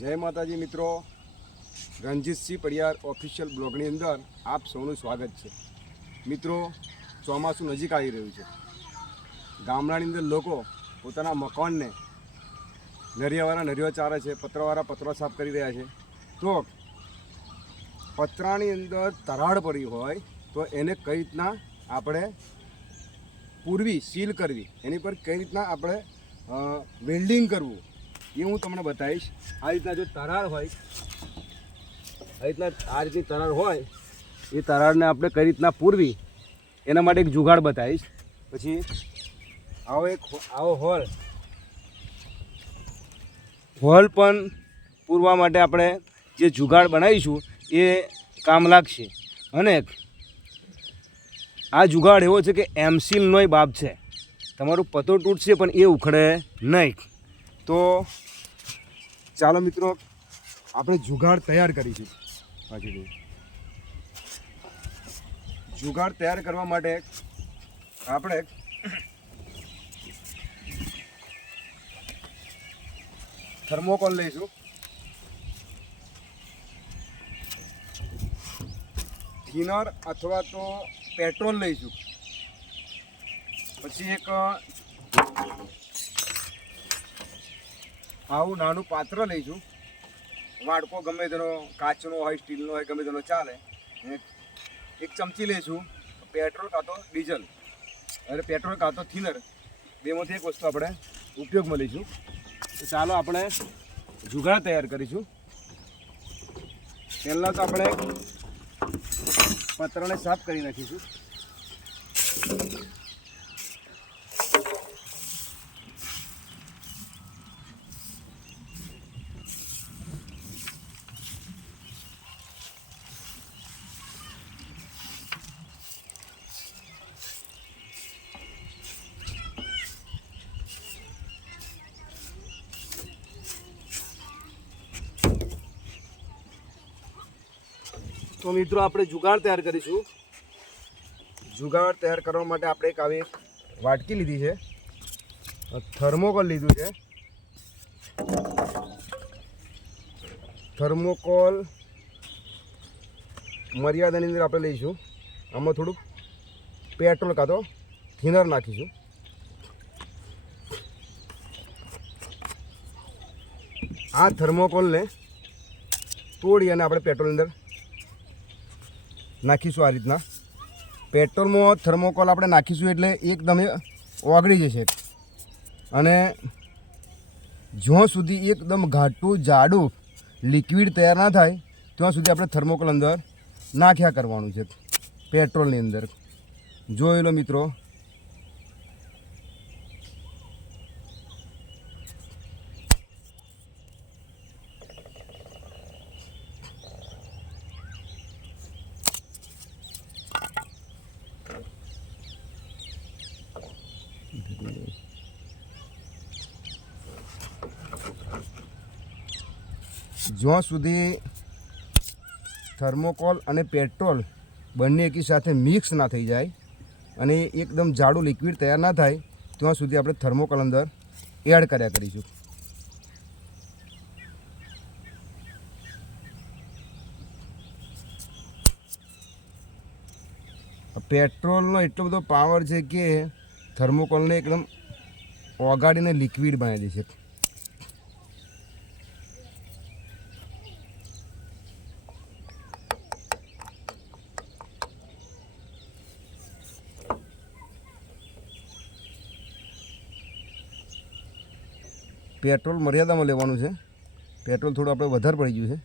જય માતાજી મિત્રો, રણજીતસિંહ પરિયાર ઓફિશિયલ બ્લોગની અંદર આપ સૌનું સ્વાગત છે। મિત્રો, ચોમાસું નજીક આવી રહ્યું છે। ગામડાની અંદર લોકો પોતાના મકાનને નરિયાવાળા નરિયો ચારે છે, પતરાવાળા પતરા સાફ કરી રહ્યા છે। તો પતરાની અંદર તરાડ પડી હોય તો એને કઈ રીતના આપણે પૂરવી, સીલ કરવી, એની પર કઈ રીતના આપણે વેલ્ડિંગ કરવું એ હું તમને બતાવીશ। આ રીતના જો તરાડ હોય, આ રીતની તરાડ હોય એ તરાડને આપણે કઈ રીતના પૂરવી એના માટે એક જુગાડ બતાવીશ। પછી આવો હોલ પણ પૂરવા માટે આપણે જે જુગાડ બનાવીશું એ કામ લાગશે। અને આ જુગાડ એવો છે કે એમસીલનોય બાપ છે, તમારું પતો તૂટશે પણ એ ઉખડે નહીં। તો ચાલો મિત્રો, આપણે જુગાડ તૈયાર કરીશું। પાછી જુગાડ તૈયાર કરવા માટે આપણે થર્મોકોલ લઈશું, થિનર અથવા તો પેટ્રોલ લઈશું, પછી એક આવું નાનું પાત્ર લઈશું, વાડકો ગમે તેનો, કાચનો હોય, સ્ટીલનો હોય, ગમે તેનો ચાલે। એક ચમચી લઈશું પેટ્રોલ કાં તો ડીઝલ, અને પેટ્રોલ કાં તો થિનર, બેમાંથી એક વસ્તુ આપણે ઉપયોગમાં લઈશું। તો ચાલો આપણે જુગાડ તૈયાર કરીશું। પહેલાં તો આપણે પતરાને સાફ કરી નાખીશું। તો મિત્રો, આપણે જુગાડ તૈયાર કરીશું। જુગાડ તૈયાર કરવા માટે આપણે એક આવી વાટકી લીધી છે, થર્મોકોલ લીધું છે। થર્મોકોલ મર્યાદાની અંદર આપણે લઈશું। આમાં થોડુંક પેટ્રોલ કાં તો થિનર નાખીશું। આ થર્મોકોલને તોડી અને આપણે પેટ્રોલની અંદર નાખીશું। આ રીતના પેટ્રોલમાં થર્મોકોલ આપણે નાખીશું એટલે એકદમ ઓગળી જશે। અને જ્યાં સુધી એકદમ ઘાટું જાડું લિક્વિડ તૈયાર ના થાય ત્યાં સુધી આપણે થર્મોકોલ અંદર નાખ્યા કરવાનું છે પેટ્રોલની અંદર। જોઈ લો મિત્રો, જ્યાં સુધી થર્મોકોલ અને પેટ્રોલ બંને એકી સાથે મિક્સ ના થઈ જાય અને એકદમ જાડું લિક્વિડ તૈયાર ના થાય ત્યાં સુધી આપણે થર્મોકોલ અંદર એડ કર્યા કરીશું। પેટ્રોલનો એટલો બધો પાવર છે કે થર્મોકોલને એકદમ ઓગાળીને લિક્વિડ બનાવી દેશે। પેટ્રોલ મર્યાદામાં લેવાનું છે। પેટ્રોલ થોડું આપણે વધારે પડી ગયું છે।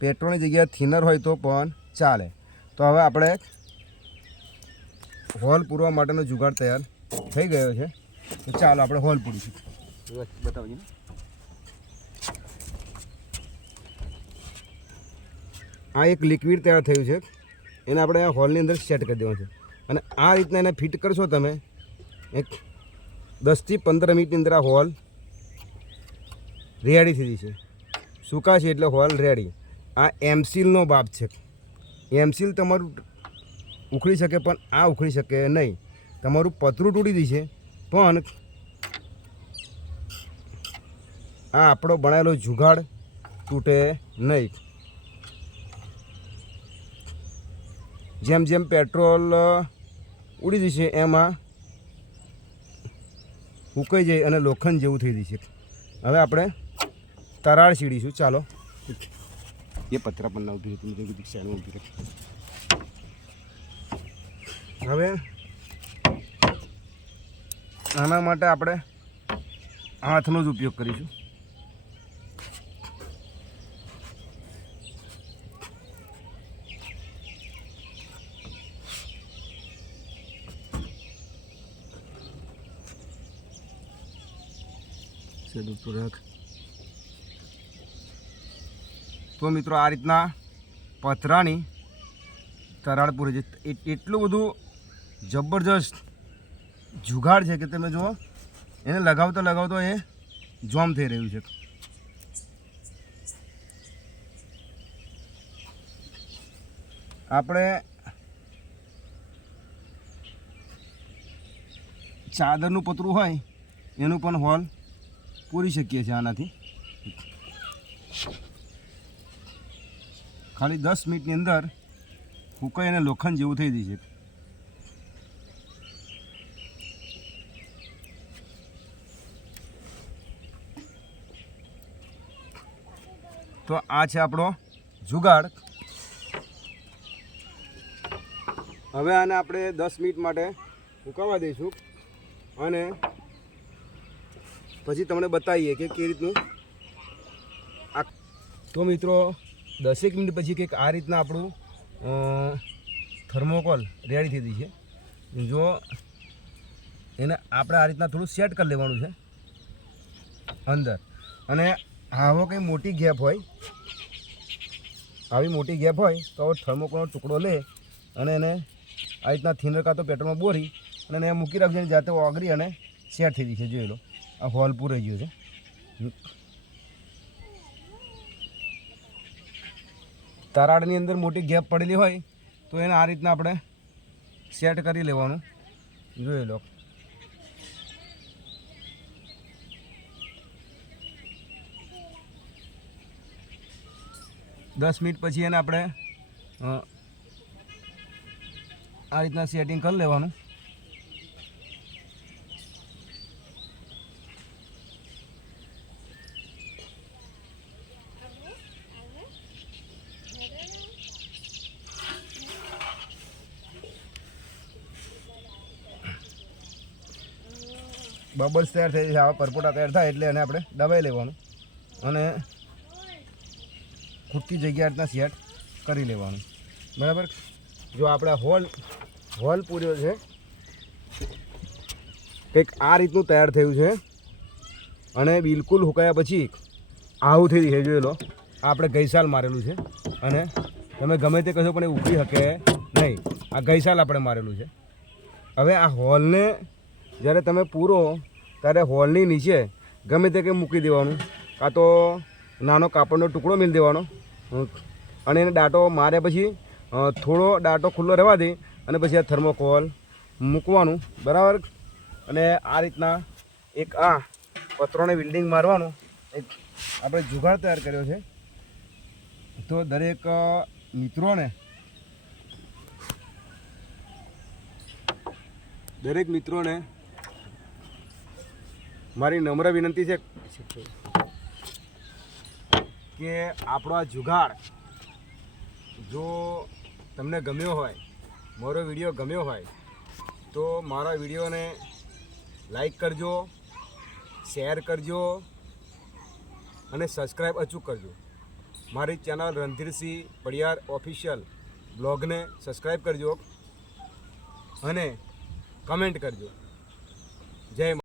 પેટ્રોલની જગ્યાએ થિનર હોય તો પણ ચાલે। તો હવે આપણે હોલ પૂરવા માટેનો જુગાડ તૈયાર થઈ ગયો છે। તો ચાલો આપણે હોલ પૂરીશું। બતાવજો। આ એક લિક્વિડ તૈયાર થયું છે, એને આપણે આ હોલની અંદર સેટ કરી દેવાનું છે। અને આ રીતના એને ફિટ કરશો તમે, એક 10 થી 15 મિનિટની અંદર આ હોલ રેડી થઈ જશે। સુકાશે એટલે હોલ રેડી। આ એમસીલનો બાપ છે। એમસીલ તમારું ઉખડી શકે પણ આ ઉખડી શકે નહીં। તમારું પતરું તૂટી જશે પણ આ આપણો બનાવેલો જુગાડ તૂટે નહીં. જેમ જેમ પેટ્રોલ ઉડી જશે એમાં ઉકાઈ જાય અને લોખંડ જેવું થઈ જશે. હવે આપણે તરાડ સીડીશું. ચાલો એ પતરા પણ ના ઉભી હતી, મેં કીધું શેનું ઉભી રહે. હવે આના માટે આપણે હાથનો જ ઉપયોગ કરીશું. તો મિત્રો આ રીતના પથરાની તરાડ પૂરે છે. એટલું બધું જબરજસ્ત જુગાડ છે કે તમે જુઓ, એને લગાવતો લગાવતો એ જોમ થઈ રહ્યું છે. આપણે ચાદરનું પતરું હોય એનું પણ હોલ પૂરી શકીએ છીએ આનાથી. ખાલી 10 મિનિટની અંદર ફૂંકાઈ અને લોખંડ જેવું થઈ જશે. તો આ છે આપણો જુગાડ. હવે આને આપણે 10 મિનિટ માટે ફૂંકાવા દઈશું અને પછી તમને બતાવીએ કે કેવી રીતનું. તો મિત્રો 10 મિનિટ પછી કંઈક આ રીતના આપણું થર્મોકોલ રેડી થઈ ગઈ છે. જો એને આપણે આ રીતના થોડું સેટ કરી લેવાનું છે અંદર. અને આવો કંઈ મોટી ગેપ હોય, આવી મોટી ગેપ હોય તો થર્મોકોલનો ટુકડો લે અને એને આ રીતના થિનર કાં તો પેટ્રોલમાં બોરી અને એને મૂકી રાખજો. જાતે ઓગળી અને સેટ થઈ ગઈ છે. જોઈ લો, આ હોલ પૂરાઈ ગયો છે. તરાડની અંદર મોટી ગેપ પડેલી હોય તો એને આ રીતના આપણે સેટ કરી લેવાનું. જોઈ લો. દસ મિનિટ પછી એને આપણે આ રીતના સેટિંગ કરી લેવાનું. બબલ્સ તૈયાર થઈ જાય, આવા પરપોટા તૈયાર થાય એટલે એને આપણે દબાઈ લેવાનું અને ખૂટતી જગ્યા રીતના સેટ કરી લેવાનું. બરાબર. જો આપણે હોલ પૂર્યો છે, કંઈક આ રીતનું તૈયાર થયું છે અને બિલકુલ હુકાયા પછી આવું થઈ છે. જોઈ લો, આપણે ગઈ સાલ મારેલું છે અને તમે ગમે તે કશો પણ એ ઉકળી શકે નહીં. આ ગઈ સાલ આપણે મારેલું છે. હવે આ હોલને જ્યારે તમે પૂરો ત્યારે હોલની નીચે ગમે તે કંઈ મૂકી દેવાનું, કાં તો નાનો કાપડનો ટુકડો મેળ દેવાનો અને એને દાંટો માર્યા પછી થોડો દાંટો ખુલ્લો રહેવા દે અને પછી આ થર્મોકોલ મૂકવાનું. બરાબર. અને આ રીતના એક આ પતરોને વેલ્ડિંગ મારવાનું એક આપણે જુગાડ તૈયાર કર્યો છે. તો દરેક મિત્રોને મારી નમ્ર વિનંતી છે કે આપણો આ જુગાડ જો તમને ગમ્યો હોય, મારો વિડીયો ગમ્યો હોય તો મારા વિડીયોને લાઈક કરજો, શેર કરજો અને સબસ્ક્રાઈબ અચૂક કરજો. મારી channel Randhirsinh Padiyar official બ્લોગને subscribe કરજો અને કમેન્ટ કરજો. જય